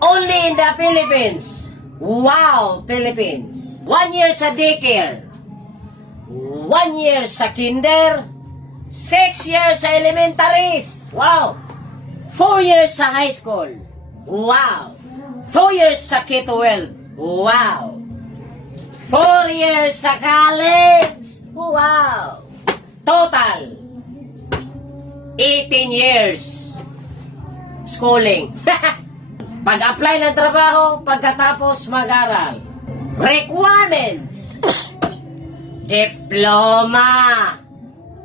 Only in the Philippines. Wow, Philippines. 1 year sa daycare. 1 year sa kinder. 6 years sa elementary. Wow. 4 years sa high school. Wow. 2 years sa K-12. Wow. 4 years sa college. Wow. Total 18 years schooling. Pag-apply ng trabaho, pagkatapos mag-aral. Requirements. Diploma.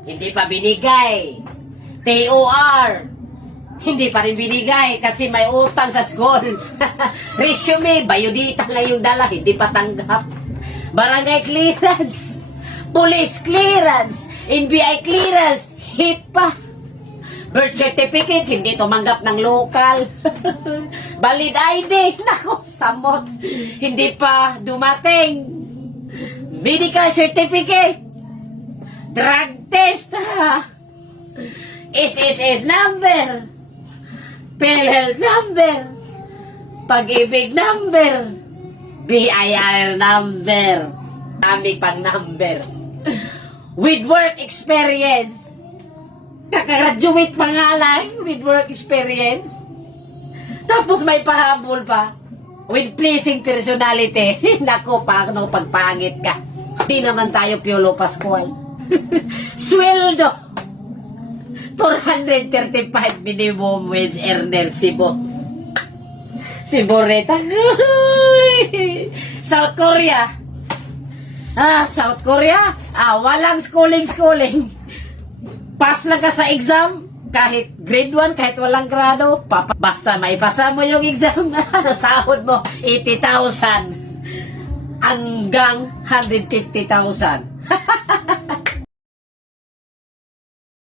Hindi pa binigay. TOR. Hindi pa rin binigay kasi may utang sa school. Resume, biodata lang yung dala, hindi pa tanggap. Barangay clearance. Police clearance. NBI clearance. Hit pa. Birth certificate, hindi tumanggap ng local. Valid ID, nako, samot. Hindi pa dumating. Medical certificate. Drug test, ha. SSS number. PhilHealth number. Pag-ibig number. BIR number. Kami pang number. With work experience. Kakagraduate pa nga lang with work experience. Tapos may pahabol pa. With pleasing personality. Naku, paano pagpangit ka. Di naman tayo Piolo Pascual. Sweldo. 435 minimum wage earner Cebu. Cebu Reta. South Korea. South Korea. Walang schooling. Pass lang ka sa exam, kahit grade 1, kahit walang grado, basta maipasa mo yung exam, sahod mo, 80,000 hanggang 150,000.